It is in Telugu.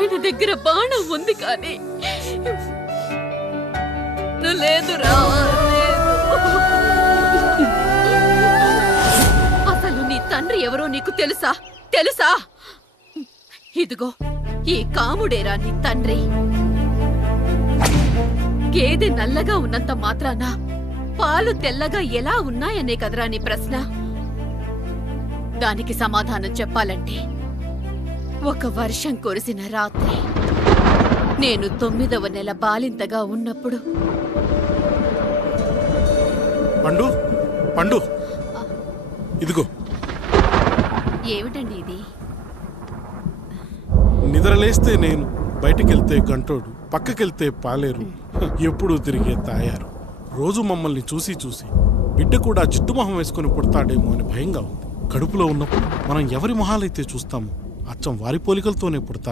ఆయన దగ్గర బాణం ఉంది కానీ లేదురా, లేదు. అసలు నీ తండ్రి ఎవరో నీకు తెలుసా? తెలుసా? ఇదిగో ఈ కాముడేరా నీ తండ్రి. గేదె నల్లగా ఉన్నంత మాత్రాన పాలు తెల్లగా ఎలా ఉన్నాయనే కదరా నీ ప్రశ్న. దానికి సమాధానం చెప్పాలంటే ఒక వర్షం కురిసిన రాత్రి నేను 9వ నెల బాలింతగా ఉన్నప్పుడు. పండు పండు ఇదిగో. ఏమిటండి ఇది? నిద్రలేస్తే నేను, బయటికెళ్తే గంటోడు, పక్కకెళ్తే పాలేరు, ఎప్పుడూ తిరిగే తాయారు. రోజు మమ్మల్ని చూసి చూసి బిడ్డ కూడా జిడ్డు మొహం వేసుకుని పుడతాడేమో అని భయంగా ఉంది. కడుపులో ఉన్నప్పుడు మనం ఎవరి మొహాలైతే చూస్తామో అచ్చం వారి పోలికలతోనే పుడతారు.